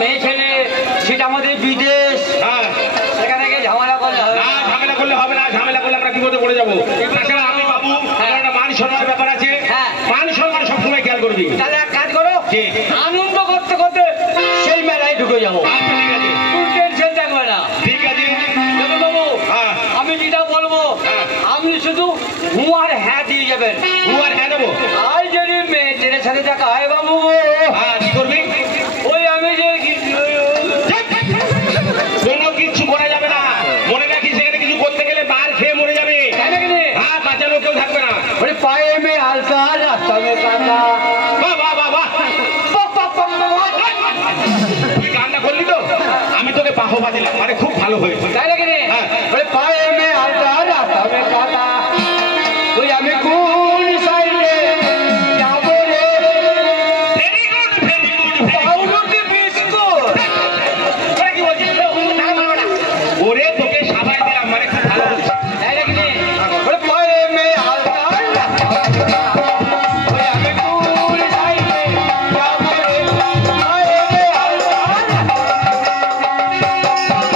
মেয়ে ছেলে, সেটা আমাদের বিদেশ। হ্যাঁ, সেখানে গিয়ে ঝামেলা করলে হবে না, ঝামেলা করলে হবে না, ঝামেলা করলে আমরা বিপদে পড়ে যাবো। তাছাড়া আমি বাবু, আমার একটা মান সম্মানের ব্যাপার আছে, হ্যাঁ। মান সম্মান সবসময় খেয়াল করবি। তাহলে এক কাজ করো, কি? আনন্দ করতে করতে সেই মেলায় ঢুকে যাবো। আচ্ছা, ঠিক আছে, কোন টেনশন থাকবে না। ঠিক আছে। দেখুন বাবু, হ্যাঁ। আমি যেটা বলবো হ্যাঁ। আপনি শুধু হুয়ার হ্যাঁ দিয়ে যাবেন। হুয়ার হ্যাঁ দেবো? আর যদি মেয়েদের সাথে দেখা হয় বাবু, হ্যাঁ, কি করবি? ওই আমি যে কোনো কিছু করা যাবে না, মনে রাখিস, সেখানে কিছু করতে গেলে বার খেয়ে মরে যাবে। হ্যাঁ, বাঁচানো কেউ থাকবে না। ওরে পায়ে মে আলতা, রাস্তা মে কাঁটা। বাহ বাহ বাহ বাহ, তুই গানটা করলি তো, আমি তোকে বাহবা দিলাম, মানে খুব ভালো হয়েছে। তাই নাকি রে? হ্যাঁ। ওরে পায়ে মে আলতা, রাস্তা মে কাঁটা। ওই আমি কোন সাইডে যাবো রে? Very good, very good. পাউরুটি বিস্কুট। ওরা কি বলছিস? ওরে তোকে সাবাই দিলাম, মানে খুব ভালো হয়েছে। তাই নাকি রে? ওরে পায়ে মে আলতা, রাস্তা মে কাঁটা। ওই আমি কোন সাইডে যাবো রে? পায়ে মে আলতা, রাস্তা মে কাঁটা।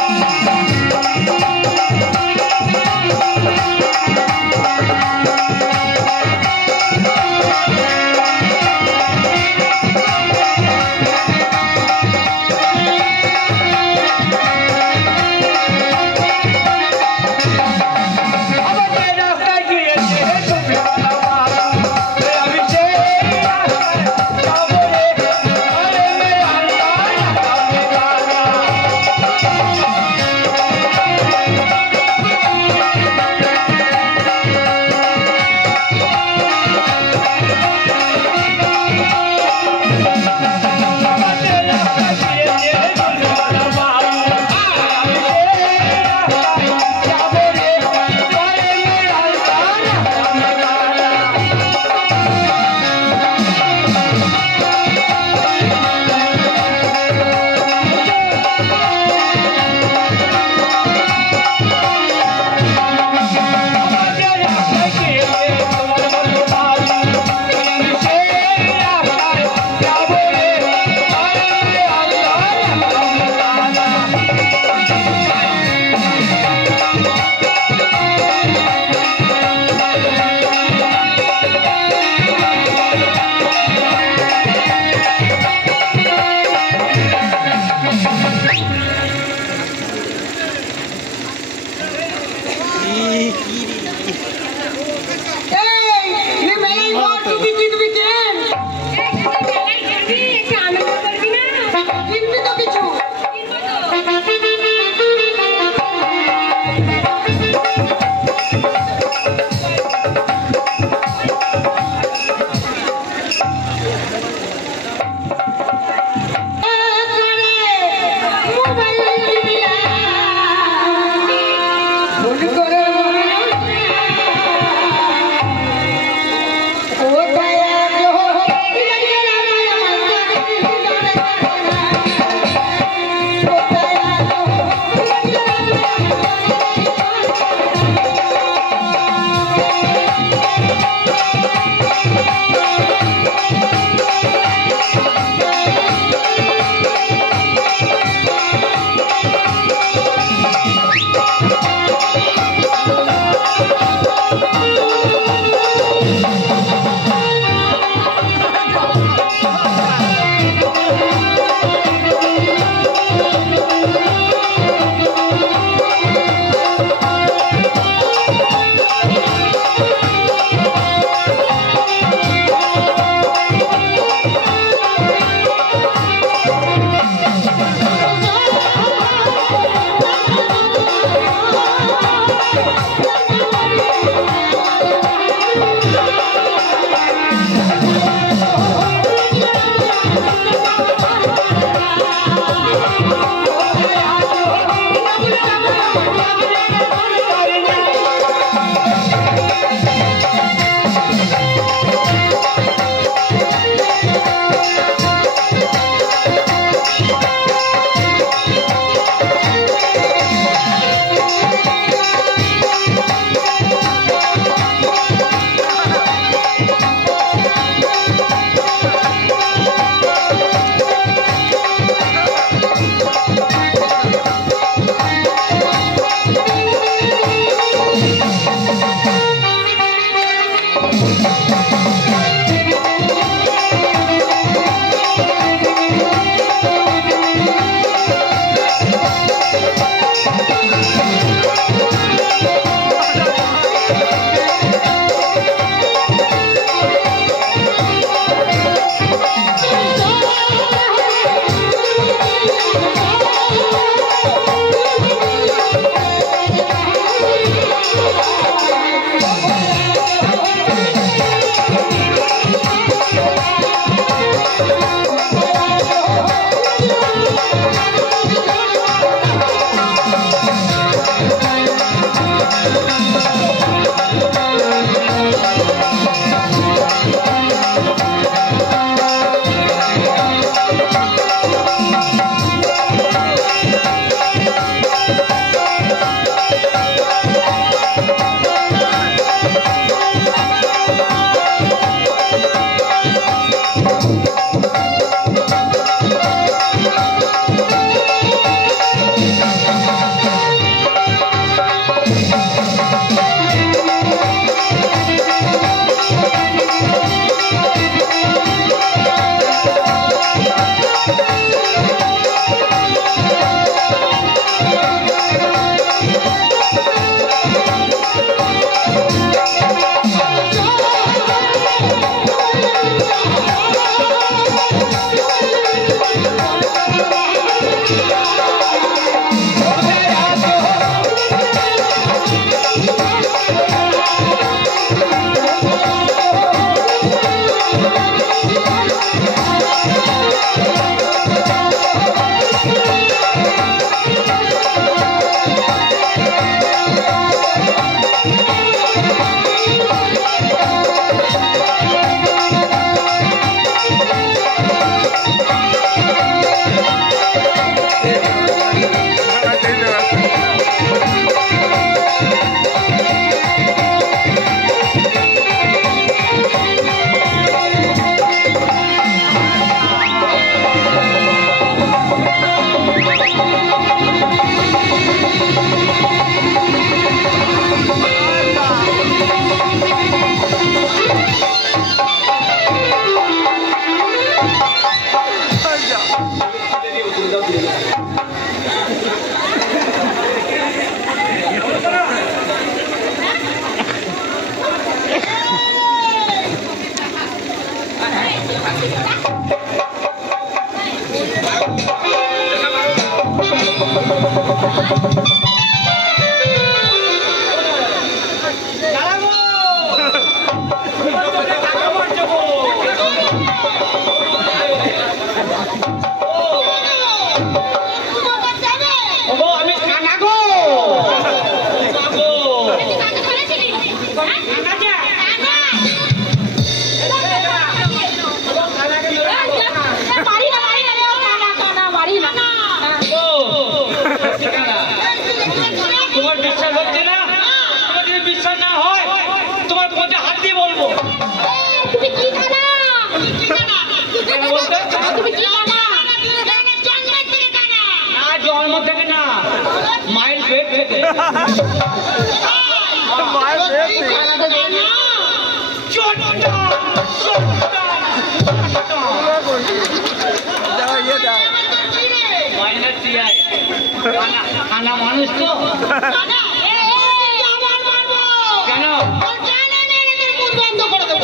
খানা মানুষ তো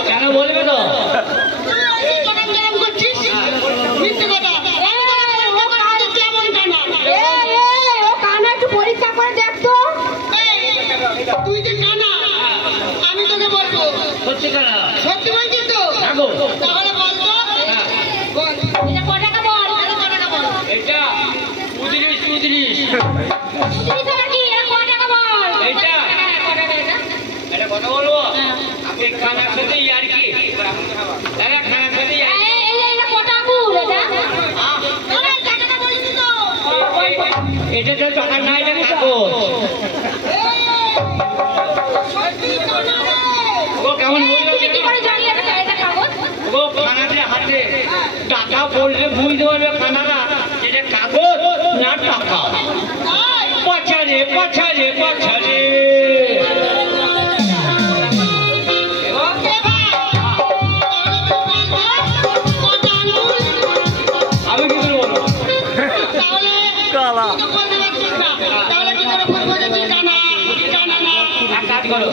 কেন বলবে তো পরীক্ষা করে দেখতো তুই যে কানা আমি তোকে বলবো সত্যি কানা সত্যি বলছি তো তাহলে বলতো বল এটা কত টাকা বল এটা 35 কি এটা কত টাকা বল এটা এটা কত বলবো আপনি খানার সাথে ইয়ার কি দাদা খানার সাথে ইয়ার এটা কত আকুল এটা টাকাটা বলিস তো এটা তো টাকা নাই এটা কাগজ ও কেমন বললো কি করে জানি এটা কাগজ ও খানাতে হাতে টাকা বললে বুঝতে পারবে খানারা এটা কাগজ না টাকা পছারে পছারে পছারে আমি কি করে বলবো এক কাজ করো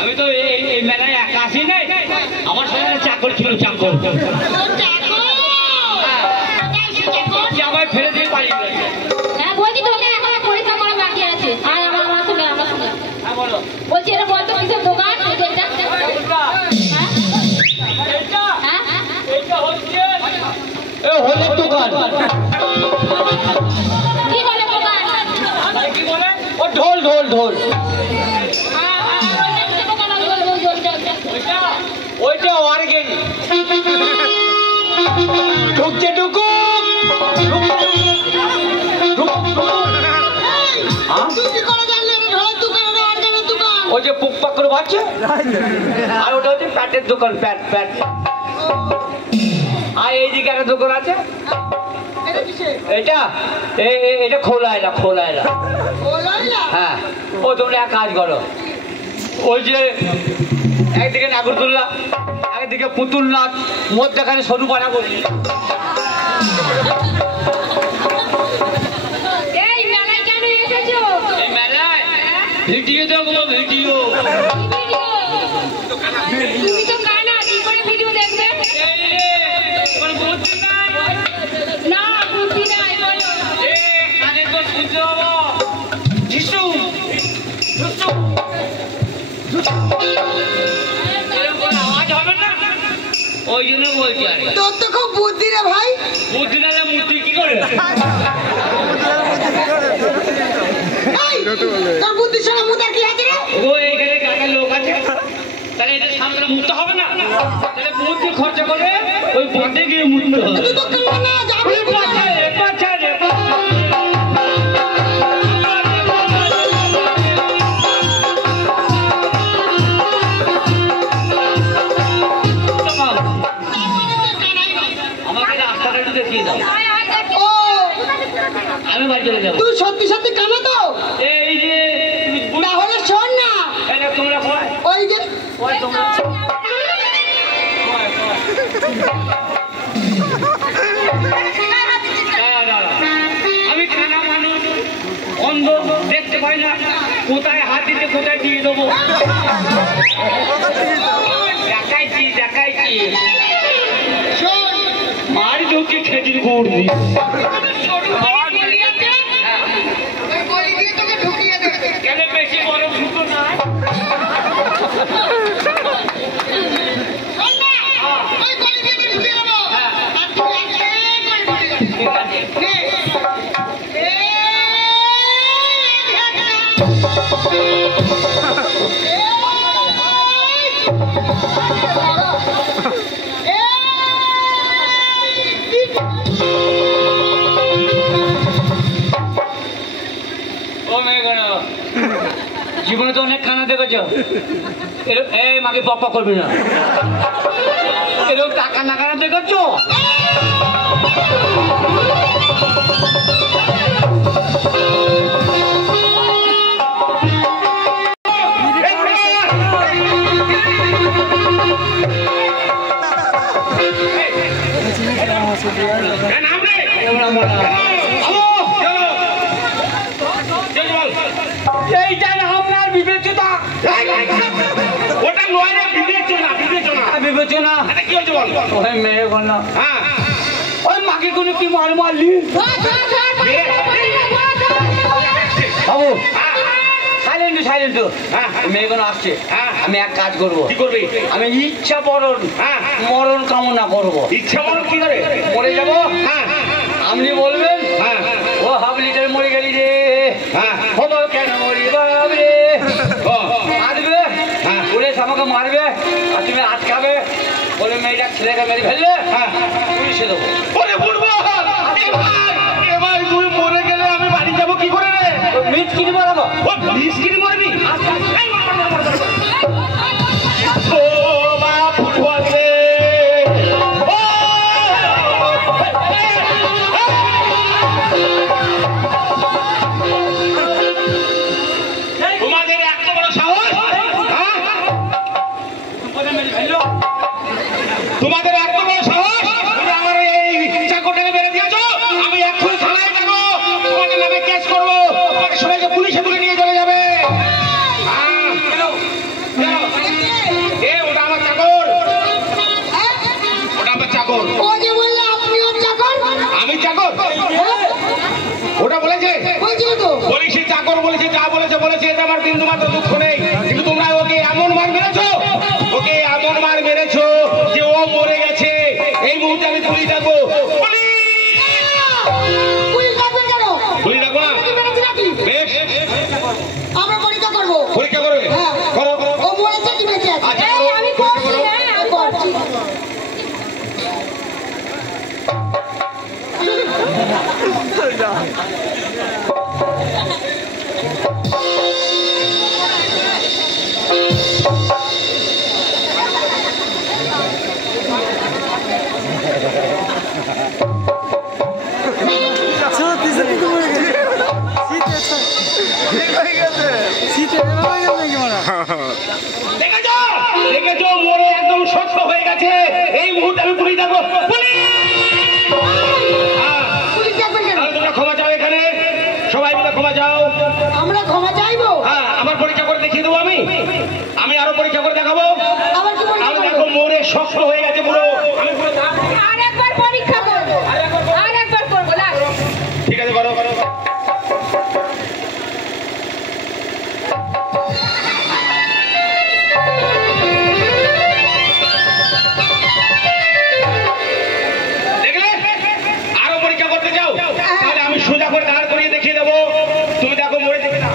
আমি তো এই মেলায় একা আসি নাই আমার সাথে চাকর ছিল চাকর আমায় ফেলে দিয়ে পালিয়ে গেছে হ্যাঁ বলছি তোকে এখন পরীক্ষা করা বাকি আছে আর আমার সঙ্গে হ্যাঁ বলো বলছি এটা বলতো কিসের দোকান এটা হ্যাঁ এটা হচ্ছে হলের দোকান কি বলে দোকান কি বলে ও ঢোল ঢোল ঢোল ওইটা অর্গেন ঢুকছে ঢুকু ওই যে পুক পাক করে বাজছে আর ওটা হচ্ছে প্যাটের দোকান প্যাট প্যাট আর এইদিকে একটা দোকান আছে এটা এটা খোলায় না খোলায় না হ্যাঁ ও তোমরা এক কাজ করো ওই যে একদিকে নাগরদোল্লা একদিকে পুতুল নাচ মধ্যখানে সরু পানা করলি এই মেলায় কেন এসেছো এই মেলায় ভিডিও দেখবো ভিডিও তুমি তো কানা কি করে ভিডিও দেখবে না বুদ্ধি নাই বলো কানে তো শুনতে হবো যিশু আওয়াজ হবে না ওই জন্য বলছি আরে তোর তো খুব বুদ্ধি রে ভাই বুদ্ধি নালে মূর্তি কি করে তোর বুদ্ধির সঙ্গে মুদার কি আছে রে ও এইখানে কাকা লোক আছে তাহলে এটা সামনে মুড়তে হবে না তাহলে বুদ্ধি খরচা করে ওই বন্ধে গিয়ে মুড়তে হবে তুই তো কানা যাবি পাছারে পাছারে আমাকে রাস্তাটা একটু দেখিয়ে দাও ও আমি বাড়ি চলে যাবো তুই সত্যি সত্যি কানা তো এই যে তাহলে শোন না এটা তোমরা কয় ওই যে তোমরা আমি খানা মানুষ অন্ধ দেখতে পাই না কোথায় হাত দিতে কোথায় দিয়ে দেবো দেখাইছি দেখাইছি মারি ঢুকি খেটির গুড় দিই জীবনে তো অনেক কানা দেখেছ, এই মাকে পক্কা করবি না, এরকম টাকা না কানা দেখেছ। এইটা আপনার বিবেচনা। ওটা নয় রে, বিবেচনা। বিবেচনা কি হয়েছে বল? ওই মেয়ে বললো হ্যাঁ, ওই মাকে কোনো কি মারলি বাবু? সাইলেন্ট মেয়ে কোনো আসছে। আমি এক কাজ করবো। কি করবি? আমি ইচ্ছা মরণ কামনা করবো। ইচ্ছা মরণ কি করে? মরে যাবো। হ্যাঁ, আপনি বলবেন হ্যাঁ, ও হাফ লিটার মরে গেলি রে, হ্যাঁ, হলো কেন মরি বাবরে, মারবে পুলিশ আমাকে মারবে আর তুমি আটকাবে বলে মেয়েটা ছেলেকে মেরে ফেললে পুলিশে দেবো। ওরে বুড়বো, এবার তুই মরে গেলে আমি বাড়ি যাবো কি করে রে? মিট কিনে মারাবো। মিসকিন মরবি? ও মা ফুটবল রে, তোমাদের এত বড় সাহস? তোমাদের এত বড় সাহস? তুমি আমার এই চাকরটাকে বেড়ে দিয়েছো। আমি এক্ষুনি থানায় যাবো, তোমাদের নামে কেস করবো, তোমাকে সবাইকে পুলিশে তুলে নিয়ে চলে যাবে। ওটা আমার চাকর, ওটা আমার চাকর। আমি চাকর? ওটা বলেছে বলিস চাকর বলেছে, যা বলেছে বলেছে, এটা আমার বিন্দু মাত্র দুঃখ নেই। কিন্তু তোমরা ওকে এমন মার মেরেছো, যে ও মরে গেছে। এই মুহূর্তে আমি পুলিশ ডাকবো। পুলিশ ডাকবো না? বেশ, আমরা পরীক্ষা করবো। পরীক্ষা করবে? করো। ও বলেছে কি বেঁচে আছে? আচ্ছা, আমি করছি, আমি করছি। দেখেছো মরে একদম শক্ত হয়ে গেছে। এই মুহূর্তে আমি পুলিশ ডাকবো। তোমরা ক্ষমা চাও, এখানে সবাই মিলে ক্ষমা চাও। আমরা ক্ষমা চাইবো। হ্যাঁ, আমার পরীক্ষা করে দেখিয়ে দেবো। আমি আরো পরীক্ষা করে দেখাবো। আবার কি পরীক্ষা করবো? দেখো মরে শক্ত হয়ে গেছে পুরো। আরেকবার পরীক্ষা করবো, আরেকবার করবো। ঠিক আছে, করো। দেখলে, আরো পরীক্ষা করতে চাও? তাহলে আমি সোজা করে দাঁড় করিয়ে দেখিয়ে দেবো। তুমি দেখো মরে যাবে না।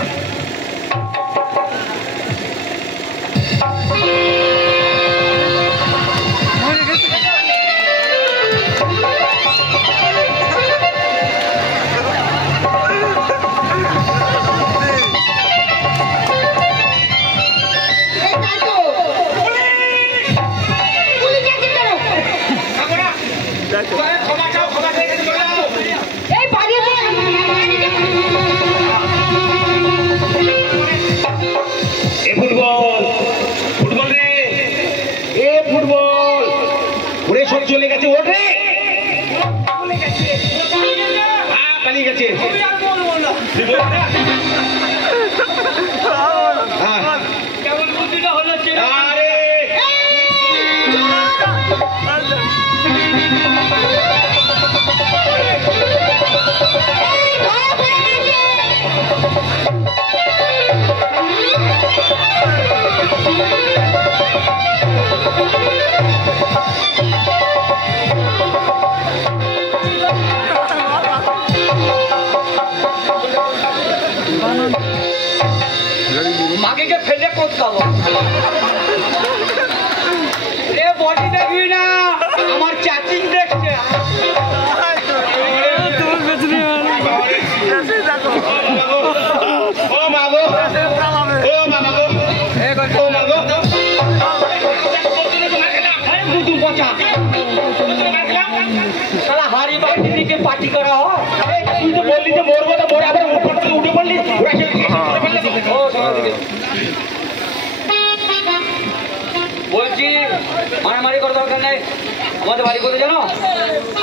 ক্ষমা চাও, ক্ষমা চেয়ে গেছে, চলে যাও। এই পালিয়ে এ ফুটবল রে, এ ফুটবল ওরে সব চলে গেছে। ওঠ রে, হ্যাঁ পালিয়ে গেছে। কেমন বুদ্ধিটা হলো? আরে মাগিকে ফেলে কোথাও এ বডি দেখবি না আমার চ্যাটিং দেখছে ও মাগো ও মাগো ও মাগো শালা হাড়ি বাড়ির দিকে পার্টি করা হয় তুই তো বললি যে মরবো তো মরে আবার উপর থেকে উঠে পড়লি বলছি মারামারি করার দরকার নেই আমাদের বাড়ি কোথায় জানো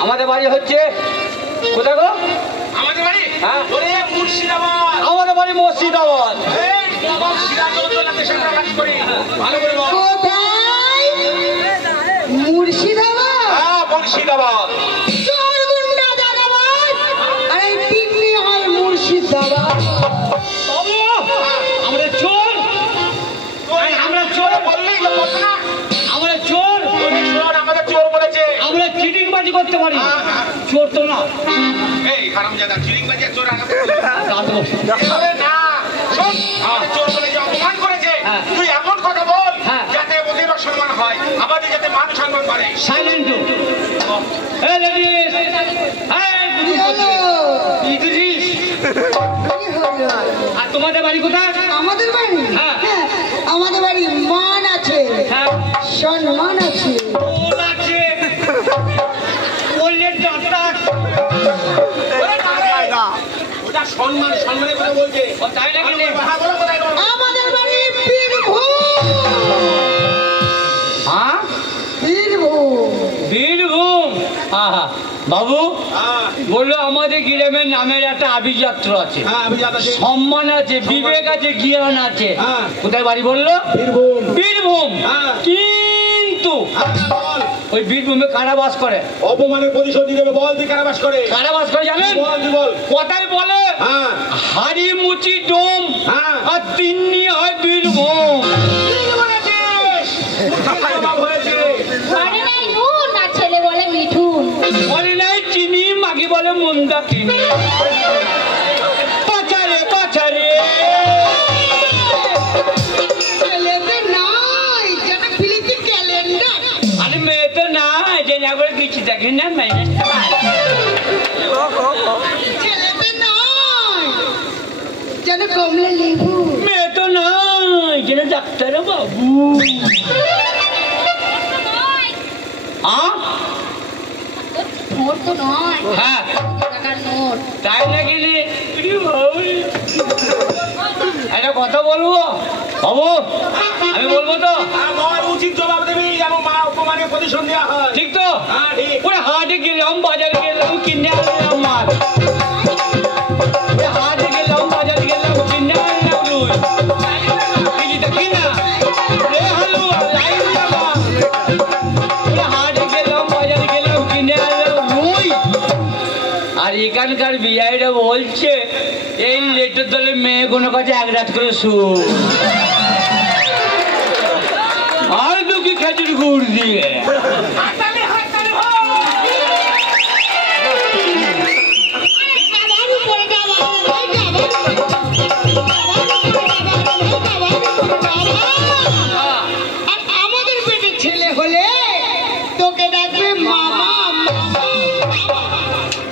আমাদের বাড়ি হচ্ছে কোথায় গো আমাদের বাড়ি হ্যাঁ ওরে মুর্শিদাবাদ আমাদের বাড়ি মুর্শিদাবাদ এই মুর্শিদাবাদ দেশের কাজ করি ভালো করে বল কোথায়? মুর্শিদাবাদ? হ্যাঁ মুর্শিদাবাদ চোরগুন্ডা দাদাবাদ? আরে দিল্লি হয় মুর্শিদাবাদ। বাবু আমরা চোর আমরা চোর বললি তো বলতো না আমরা চোর চোর আমাদের চোর বলেছে আমরা চিটিংবাজি করতে পারি চোর তো না এই হারামজাদা চিলিংবাজি চোর আগে দাদু আরে না শোন আমাদের চোর বলে যে অপমান করেছে হ্যাঁ। তুই এমন কথা বল হ্যাঁ। যাতে ওদের সম্মান হয় আমাদের যাতে মান সম্মান বাড়ে সাইলেন্ট এই লেডিস কি হলো? ইংলিশ কি হলো? আর তোমাদের বাড়ি কোথায় আমাদের বাড়ি? হ্যাঁ। হ্যাঁ, আমাদের বাড়ি মান আছে, হ্যাঁ সম্মান আছে। ওল আছে ওলের ডাটা ওটা সম্মান সম্মানের কথা বলছে ও তাই নাকি রে? কথা বলো কোথায় বলো আমাদের বাড়ি বীরভূম। হ্যাঁ বীরভূম। বীরভূম আহা বাবু হ্যাঁ বললো আমাদের গ্রামের নামের একটা আভিজাত্য আছে হ্যাঁ আমি যাচ্ছি সম্মান আছে বিবেক আছে জ্ঞান আছে হ্যাঁ। কোথায় বাড়ি বললো বীরভূম বীরভূম হ্যাঁ। কিন্তু বল ওই বীরভূমে কারা বাস করে অপমানের প্রতিশোধ নিতে হবে বল তুই কারাবাস করে কারা বাস করে জানেন বল তুই বল কথাই বলে হ্যাঁ হাড়ি মুচি ডোম হ্যাঁ। আর তিন্নি হয় বীরভূম ঠিক বলেছিস জবাব হয়েছে বাড়ি নাই নুন আর ছেলে বলে মিঠুন। বলে নাই চিনি মাগি বলে মন্দা কিনি পাচারে পাচারে ছেলেদের নাই, যেন ফিলিপি ক্যালেন্ডার। আরে মেয়ে তো না যে না করে কিছু দেখি না মাইনাস ছেলেদের নাই, যেন কমলা লেবু। মেয়ে তো নয় যেন ডাক্তার বাবু নোট তো নয় হ্যাঁ টাকার নোট। তাই নাকি রে? একটা কথা বলবো বাবু আমি বলবো তো হ্যাঁ বল উচিত জবাব দিবি যেন মা অপমানের প্রতিশোধ নেওয়া হয় ঠিক তো হ্যাঁ ঠিক ওরে হাটে গেলাম বাজারে গেলাম কিনে আনলাম মাছ ওরে হাটে গেলাম বাজারে গেলাম কিনে আনলাম রুই কিছু দেখি না রে হালুয়া লাইন লাগা ওরে হাটে গেলাম বাজারে গেলাম কিনে আনলাম রুই আর এখানকার বিআইরা বলছে এই লেটের দলে মেয়ে কোনো কাছে এক রাত করে শুন আর দুঃখী খেজুর গুড় দিয়ে বাবার উপরে বাবা, ওই বাবা। আর আমাদের পেটে ছেলে হলে তোকে ডাকবে মামা।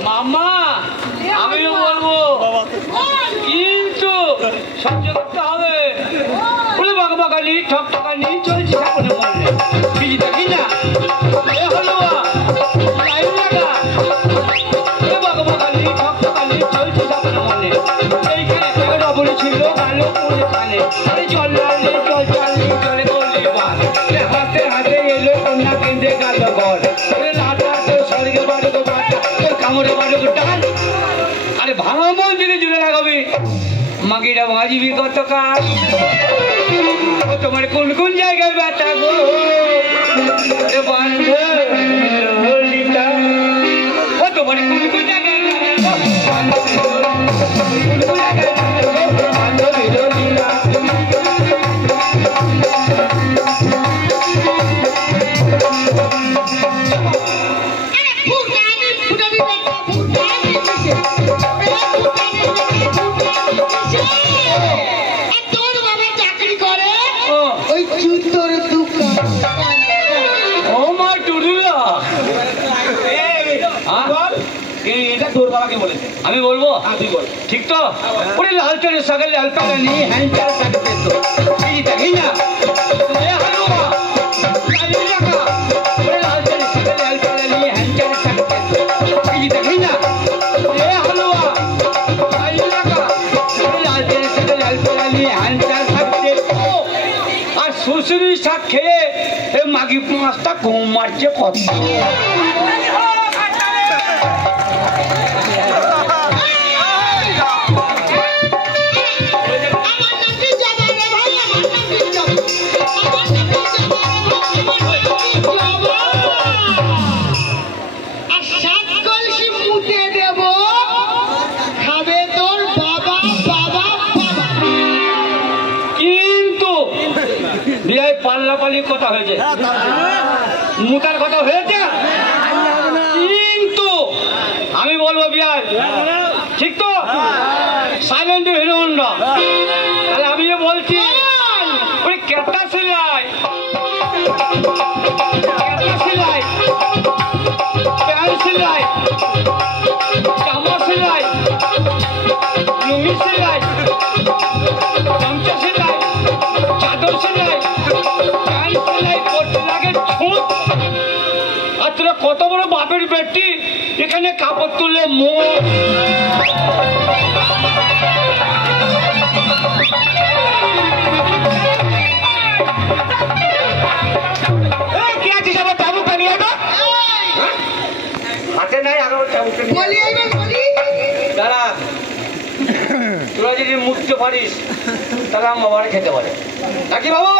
মামা আমিও বলবো কিন্তু সহ্য করতে হবে বলে বাঁকা বাঁকানি ঠক ঠকানি চলছে সামনে বললে কিছু দেখি না এ হলো লাইন লাগা এ বাঁকা বাঁকানি ঠক ঠকানি চলছে সামনে বললে এইখানে থেকে ডবলে ছিল ভালো করে খালে আরে জল লালে জল চালে জলে করলে বাল হাতে হাতে এলো কন্যা কেঁদে গেল ঘর লাটাতে স্বর্গে বাড়ো বাটা কামড়ে বাড়ো ডাল আরে ভাঙা মন্দিরে জুড়ে লাগাবি মাগিরা বাঁচিবি কত কাজ তোমার কোন কোন জায়গায় ব্যথা গো বান্ধ ললিতা ও তোমার কোন কোন জায়গায় বান্ধবী ললিতা ফুটানি ফুটানি দেখা ফুটানি দিছে। ফুটানি দেখা ফুটানি দিছে। আমাকে বলেছে। আমি বলবো তুই বল। ঠিক তো? ওরে লাল চলে সকালে লাল পাতা নিয়ে হ্যান্ড চাল কাটতে তো এই দেখি না এ হালুয়া কালি লাগা ওরে লাল চলে সকালে লাল পাতা নিয়ে হ্যান্ড চাল কাটতে তো এই দেখি না এ হালুয়া কালি লাগা ওরে লাল চলে সকালে লাল পাতা নিয়ে হ্যান্ড চাল কাটতে তো আর শ্বশুরি শাক খেয়ে এ মাগি মাছটা ঘুম মারছে কত পাল্লাপালির কথা হয়েছে মুতার কথা হয়েছে কিন্তু আমি বলবো বিয়ার ঠিক তো সাইলেন্ট হিরোহন্ডা তাহলে আমি যে বলছি ওই কেটা সেলাই প্যান্ট সেলাই জামা সেলাই লুঙ্গি সেলাই গামছা সেলাই চাদর সেলাই আর তোরা কত বড় বাপের বেটি এখানে কাপড় তুললে হাতে নাই আরো দাঁড়া তোরা যদি মুখতে পারিস তাহলে আমার বাবারে খেতে পারে নাকি বাবু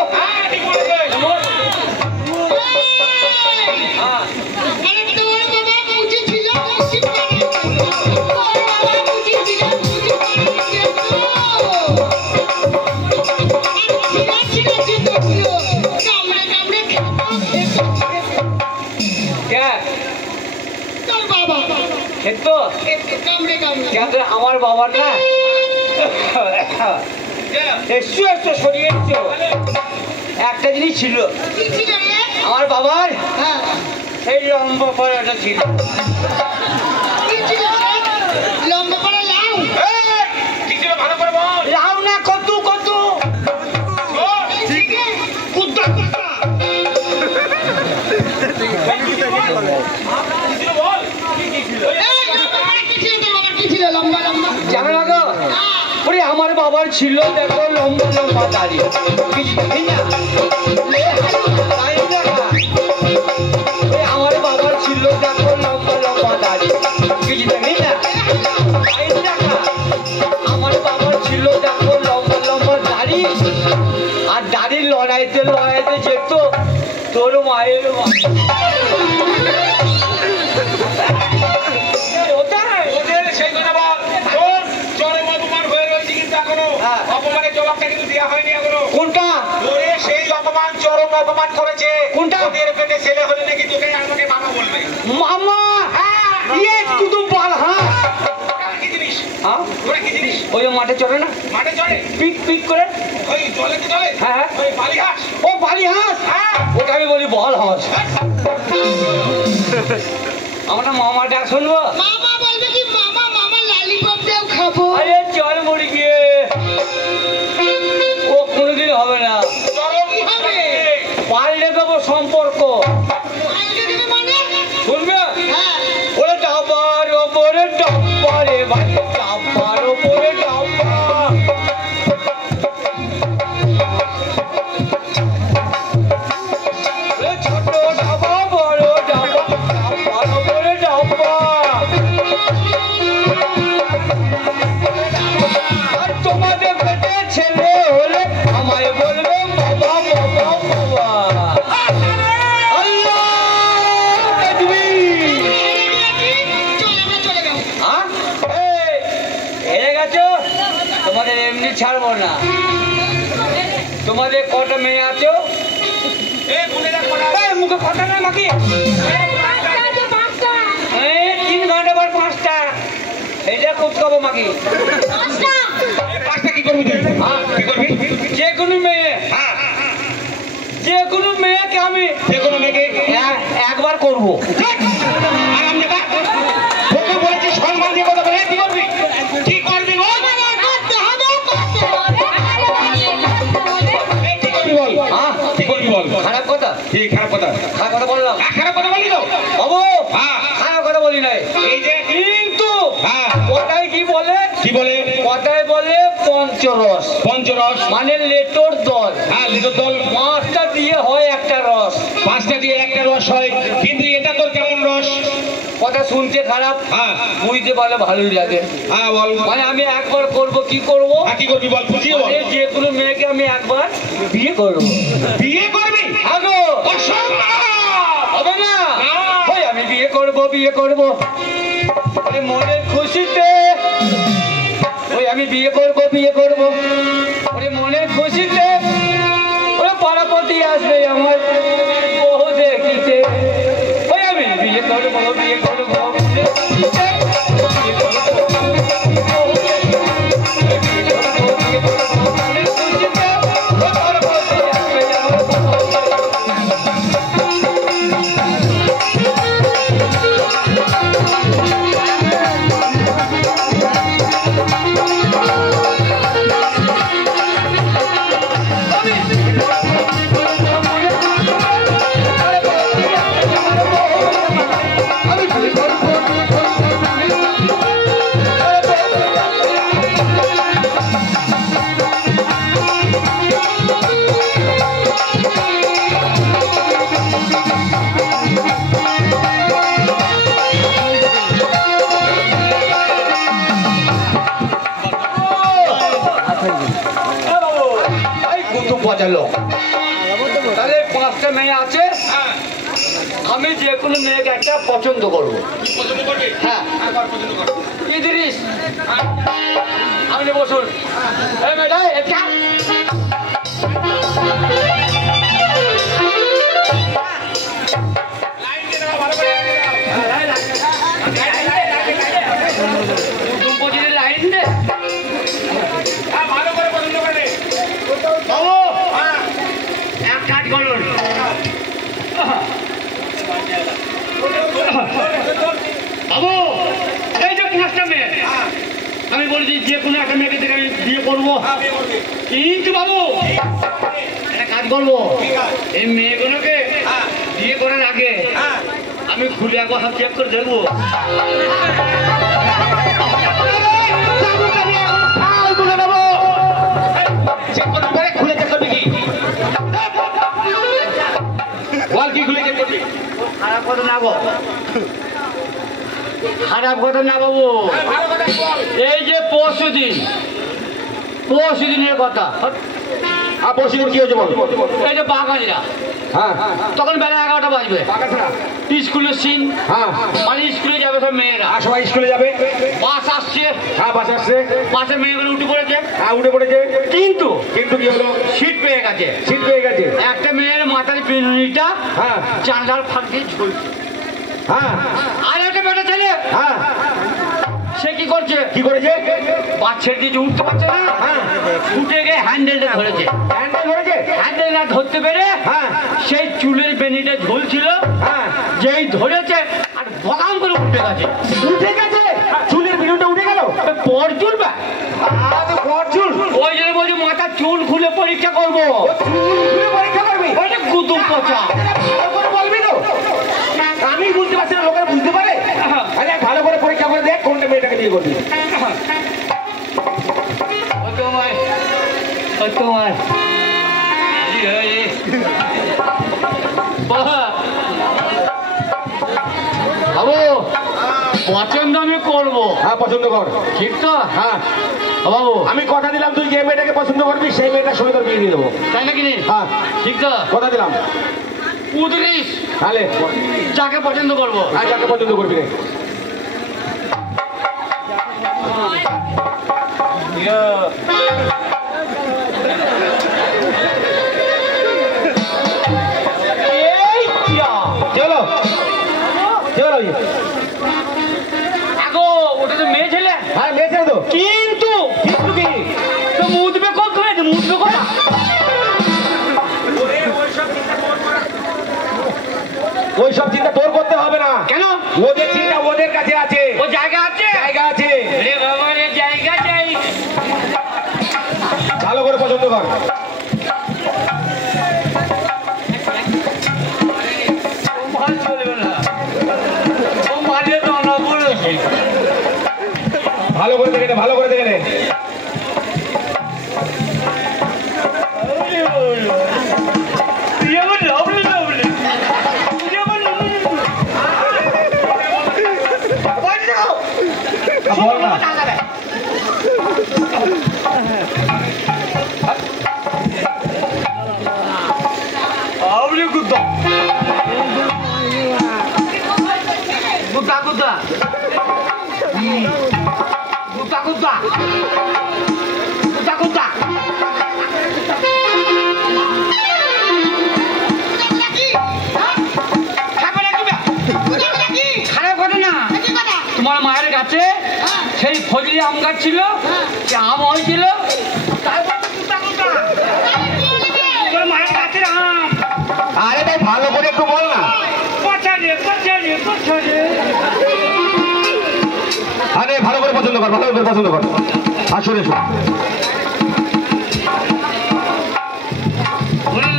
আমার বাবার না একটা জিনিস ছিল আমার বাবার সেই লম্বা পড়াটা ছিল লাউ না কত কত আমার বাবার ছিল দেখো লম্বা লম্বা দাড়ি আমার বাবার ছিল দেখো লম্বা লম্বা দাড়ি আমার বাবার ছিল দেখো লম্বা লম্বা দাড়ি আর দাড়ির লড়াইতে লড়াইতে যেত তোর মায়ের মা কোনটা সেই অপমান চরম অপমান করেছে কোনটা ওদের পেটে ছেলে হলে নাকি তোকে আমাকে মামা বলবে মামা ইয়ে কুতুব বল হ্যাঁ কি জিনিস হ্যাঁ ওরা কি জিনিস ওই মাঠে চলে না মাঠে চলে পিক পিক করে ওই জলেতে চলে হ্যাঁ হ্যাঁ ওই বালিহাঁস ও বালিহাঁস হ্যাঁ ওটা আমি বলি বল হাঁস আমরা মামা ডাক শুনবো মামা বলবে কি মামা মামা লালিপপ দেও খাবো আরে চল মরি গিয়ে ও কোনোদিন হবে না পাল্টে দেবো সম্পর্ক শুনবে ওরে ডাবার ওপরে ডাব্বারে ভাই ডাব্বার ওপরে ডাব্বা ছোট ডাবা বড় ডাবা ডাব্বার ওপরে ডাব্বা আর তোমাদের পেটে ছেলে হলে আমায় বলবে বাবা বাবা বাবা তোমাদের এমনি ছাড়বো না তোমাদের কটা মেয়ে আছো মুখে কথা না নাকি 3 ঘন্টা পর 5টা এটা কোথ খাবো মাকি 5টা কি করবি যে কোনো মেয়েকে আমি যে কোনো মেয়েকে একবার করবো আর আমি বলেছি সম্মান দিয়ে কথা ঠিক খারাপ কথা। খারাপ কথা বললাম? খারাপ কথা বলি তো বাবু, হ্যাঁ খারাপ কথা বলি নাই। এই যে কিন্তু হ্যাঁ কথায় কি বলে? কি বলে? কথায় বলে পঞ্চরস, পঞ্চরস মানে লেটোর দল। হ্যাঁ লিটোর দল 5টা দিয়ে হয় একটা রস। 5টা দিয়ে একটা রস হয়, কিন্তু এটা তোর কেমন রস? কথা শুনতে খারাপ, হ্যাঁ বুঝতে পারলে ভালোই লাগে। হ্যাঁ বল। মানে আমি একবার করব, কি করব? কি করবি বল, বুঝিয়ে বল। মানে যে কোনো মেয়েকে আমি একবার বিয়ে করব। বিয়ে করবি? আগো অসম্ভব হবে না। না। ওই আমি বিয়ে করব, বিয়ে করব ওই মনের খুশিতে। ওই আমি বিয়ে করব, বিয়ে করব ওই মনের খুশিতে। ওই পাড়াপতি আসবে আমার বহু দেখিতে। ওই আমি বিয়ে করব, বিয়ে করব লোক। তাহলে 5টা মেয়ে আছে, আমি যে কোনো মেয়েকে একটা পছন্দ করবো। হ্যাঁ ইদ্রিস, আপনি বসুন। এই মেয়েটা এটা লাইন দে। এক কাজ করুন, বাবু এই যে 5টা মেয়ে, আমি বলেছি যে কোনো একটা মেয়েকে দেখে আমি বিয়ে করবো। কিন্তু বাবু একটা কাজ করবো, এই মেয়েগুলোকে বিয়ে করার আগে আমি খুলে একবার সব চেক করে দেখবো। খারাপ কথা না গো, খারাপ কথা না বাবু। এই যে পরশু দিনের কথা, পরশুদিন কি হয়েছে বল? এই যে বাঙালিরা হ্যাঁ তখন বেলা 11টা বাজবে, স্কুলের সিন। হ্যাঁ মানে স্কুলে যাবে সব মেয়েরা, সবাই স্কুলে যাবে। বাস আসছে, হ্যাঁ বাস আসছে, বাসে মেয়েগুলো উঠে পড়েছে। হ্যাঁ উঠে পড়েছে, কিন্তু কিন্তু কি হলো? সিট পেয়ে গেছে। সিট পেয়ে গেছে। একটা মেয়ের মাথার পিনুনিটা হ্যাঁ জানলার ফাঁক দিয়ে ঝুলছে। হ্যাঁ আর একটা বেটা ছেলে, হ্যাঁ সে কি করছে? কি করেছে? বাস ছেড়ে দিয়ে উঠতে পারছে না, হ্যাঁ উঠে গিয়ে হ্যান্ডেলটা ধরেছে। হ্যান্ডেল ধরেছে? হ্যান্ডেল না ধরতে পেরে হ্যাঁ সেই চুলের বেনিটা ঝুলছিল, হ্যাঁ যেই ধরেছে আর বগাম করে উঠে গেছে। উঠে গেছে? চুলের বিনুটা উঠে গেল? পর চুলবা পর চুল? ওই জন্য বলছি মাথা চুল খুলে পরীক্ষা করবো। চুল খুলে পরীক্ষা করবি? ওইটা কুতুব পচা। ভালো করে বলবি তো? আমি বুঝতে পারছি না, লোকেরা বুঝতে পারে? আরে ভালো করে পরীক্ষা করে দেখ কোনটা মেয়েটাকে বিয়ে করবি। তোমার বাবু পছন্দ আমি করবো। হ্যাঁ পছন্দ কর। ঠিক তো? হ্যাঁ বাবু আমি কথা দিলাম, তুই যে মেয়েটাকে পছন্দ করবি সেই মেয়েটার সঙ্গে তোর বিয়ে দিয়ে দেবো। তাই নাকি? হ্যাঁ ঠিক তো? কথা দিলাম। উদ্রিস তাহলে যাকে পছন্দ করবো। আর যাকে পছন্দ করবি রে। চলো চলো। আগো ওটা তো মেয়ে ছেলে। হ্যাঁ মেয়ে ছেলে তো। কিন্তু কিন্তু কি? তো মুদবে কত হয়েছে? মুদবে কত? ওই সব চিন্তা তোর করতে হবে না। কেন? ওদের চিন্তা ওদের কাছে আছে। ও জায়গা আছে? জায়গা আছে। রে বাবা রে, জায়গা চাই। ভালো করে পছন্দ কর। ভালো করে দেখে নে, ভালো করে দেখে নে। বল না। তোমার মায়ের কাছে সেই ফজলি আম গাছ ছিল, সে আম হয়েছিল, মায়ের গাছের আম। আরে ভাই ভালো করে একটু বল না। আরে ভালো করে পছন্দ কর, ভালো করে পছন্দ কর। আসলে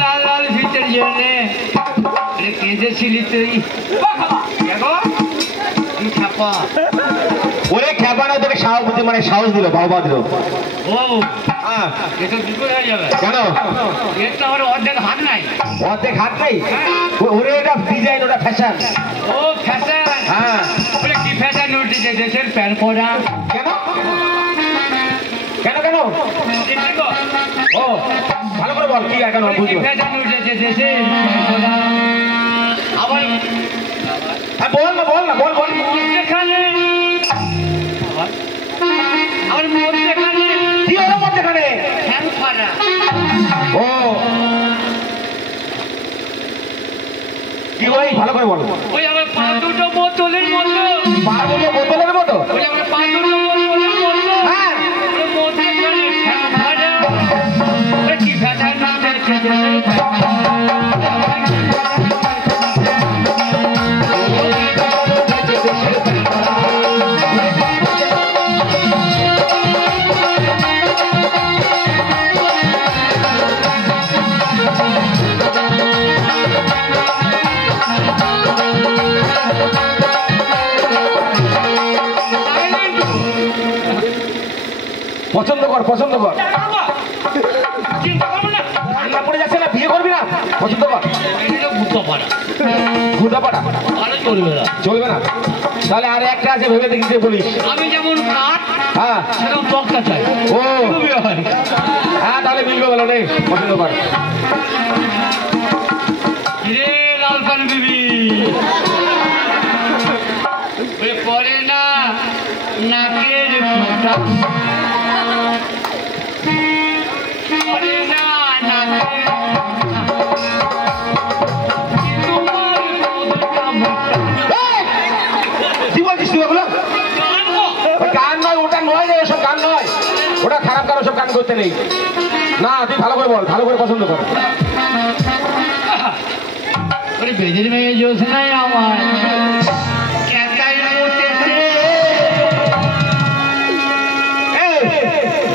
লাল লাল ভিতর জেনে কেঁদেছিলি তুই। ওরে খেপানো তোকে সাহস মানে সাহস দিল, বাবা দিল। হ্যাঁ, এটা কি করে হয়ে যাবে? কেন? এর তো আমার অর্ধেক হাত নাই। অর্ধেক হাত নেই? ওরে এটা ডিজাইন, ওটা ফ্যাশন। ও ফ্যাশন? হ্যাঁ। বলে কি ফ্যাশন উঠেছে দেশের প্যান্ট পরা? কেন কেন কেন? ও ভালো করে বল, কি কেন বুঝবো? ফ্যাশন উঠেছে দেশের প্যান্ট পরা। আবার হ্যাঁ বল না, বল না, বল বল। মধ্যেখানে আমার মধ্যেখানে কি হলো মধ্যেখানে? হ্যাং পরা। ও কি ভাই ভালো করে বল। ওই আমার পা দুটো বোতলের মতো। পা দুটো বোতলের মতো? ওই আমার পা দুটো বোতলের মতো। হ্যাঁ। ওর মধ্যেখানে হ্যাং পরা। ওই কি ফ্যাশন উঠেছে দেশের প্যান্ট পরা। পছন্দ কর, পছন্দ কর। ঠান্ডা পড়ে যাচ্ছে না, বিয়ে করবি না? পছন্দ কর। ঘুটাপাড়া চলবে না, চলবে না? তাহলে আর একটা আছে, ভেবে দেখি যে বলিস। আমি যেমন কাঠ হ্যাঁ, সেরকম তক্তা চাই। ও হ্যাঁ, তাহলে মিলবে বলো রে, পছন্দ কর। রে লাল পান বিবি পরে না নাকের ফুটা, পরে না নাকের কি বলছিস তুই ওগুলো? গান নয়, ওটা নয় রে, ওসব গান নয়, ওটা খারাপ গান, ওসব গান করতে নেই। না তুই ভালো করে বল, ভালো করে পছন্দ কর। বেদের মেয়ে জোশ নাই আমার,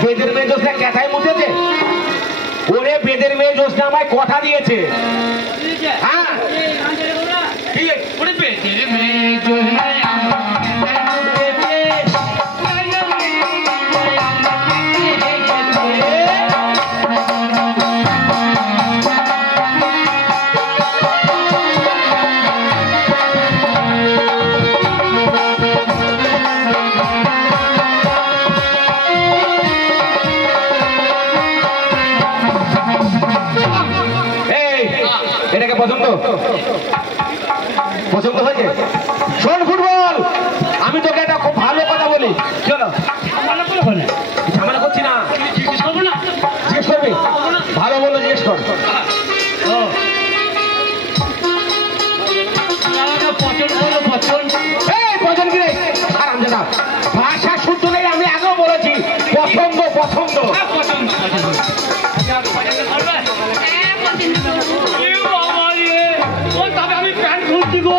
বেদের মেয়ে জোসনা ক্যাথায় মুতেছে? ওরে বেদের মেয়ে জোসনা আমায় কথা দিয়েছে। হ্যাঁ, ঠিক আছে। ওরে বেদের মেয়ে জোশ নাই আমার, এটাকে পছন্দ পছন্দ হয়েছে? শোন ফুটবল, আমি তোকে একটা খুব ভালো কথা বলি, চলো। ঝামেলা করছি না, জিজ্ঞেস করবি? ভালো বললো, জিজ্ঞেস কর। পছন্দ কি রে? আরামজাদা, ভাষা শুদ্ধ নেই, আমি আগেও বলেছি পছন্দ পছন্দ। আমি প্যান্ট খুলছি গো।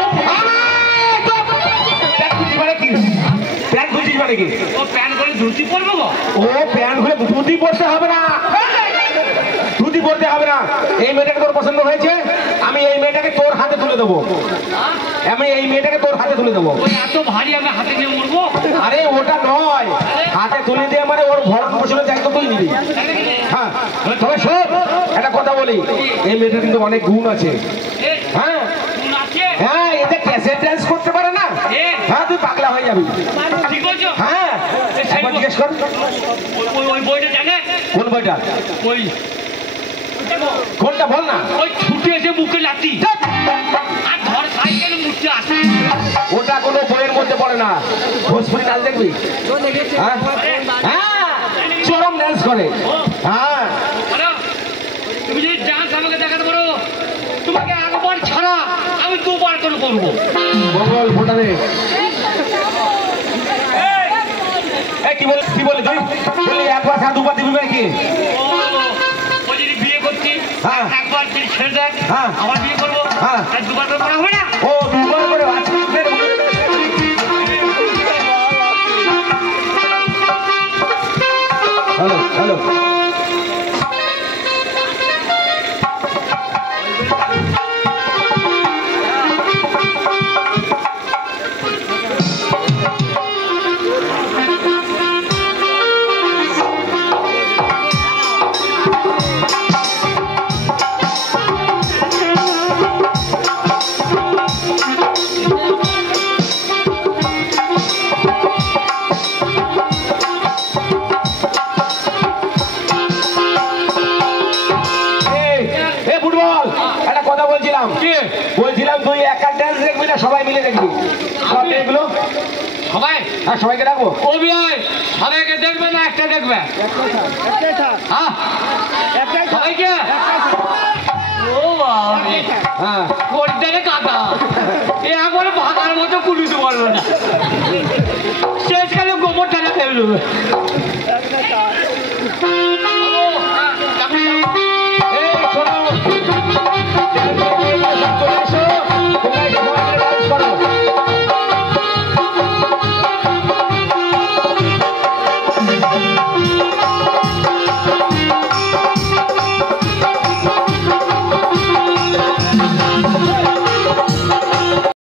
প্যান্ট খুলছিস মানে কি? ও প্যান্ট করে ধুতি পরবো গো? ও প্যান্ট খুলে ধুতি পরতে হবে না, ধুতি যুক্তি করতে হবে না। এই মেয়েটাকে তোর পছন্দ হয়েছে, আমি এই মেয়েটাকে তোর হাতে তুলে দেবো। আমি এই মেয়েটাকে তোর হাতে তুলে দেবো। ওই এত ভারী আমি হাতে নিয়ে মরবো? আরে ওটা নয়, হাতে তুলে দিয়ে মানে ওর ভরণ পোষণের দায়িত্ব তুই নিবি। হ্যাঁ, তবে শোন একটা কথা বলি, এই মেয়েটার কিন্তু অনেক গুণ আছে। হ্যাঁ হ্যাঁ, এতে ক্যাসেট ডান্স করতে পারে না। হ্যাঁ, তুই পাগলা হয়ে যাবি। ঠিক বলছো? হ্যাঁ, একবার জিজ্ঞেস কর। ওই বইটা জানে? কোন বইটা? ওই কোনটা বল না। ওই ছুটে এসে মুখে লাঠি আর ধর সাইকেল মুখে আসে। ওটা কোনো বইয়ের মধ্যে পড়ে না। ভোজপুরি নাচ দেখবি? হ্যাঁ হ্যাঁ, চরম ডান্স করে। হ্যাঁ, তুমি যদি ডান্স আমাকে দেখাতে পারো, তোমাকে একবার ছাড়া আমি দুবার করে করবো। বল ফোটা দে। কি বলি তুই? বলি একবার ছাড়া দুবার দিবি নাকি? ও যদি বিয়ে করছি, হ্যাঁ, একবার যদি ছেড়ে দেয়, হ্যাঁ, আবার বিয়ে করবো, হ্যাঁ, আর দুবার করে করা হবে না? ও দুবার করে। হ্যালো হ্যালো, বলছিলাম তুই একা ডান্স দেখবি না সবাই মিলে দেখবি? এগুলো সবাই? হ্যাঁ, সবাইকে ডাকবো। ও বিয়ে সবাইকে দেখবে না একটা দেখবে? হ্যাঁ, সবাইকে। ও হ্যাঁ, পরিদানে কাটা এ একবারে ভাগার মতো পুলিশ বললো না, শেষকালে গোবর টাকা ফেললো।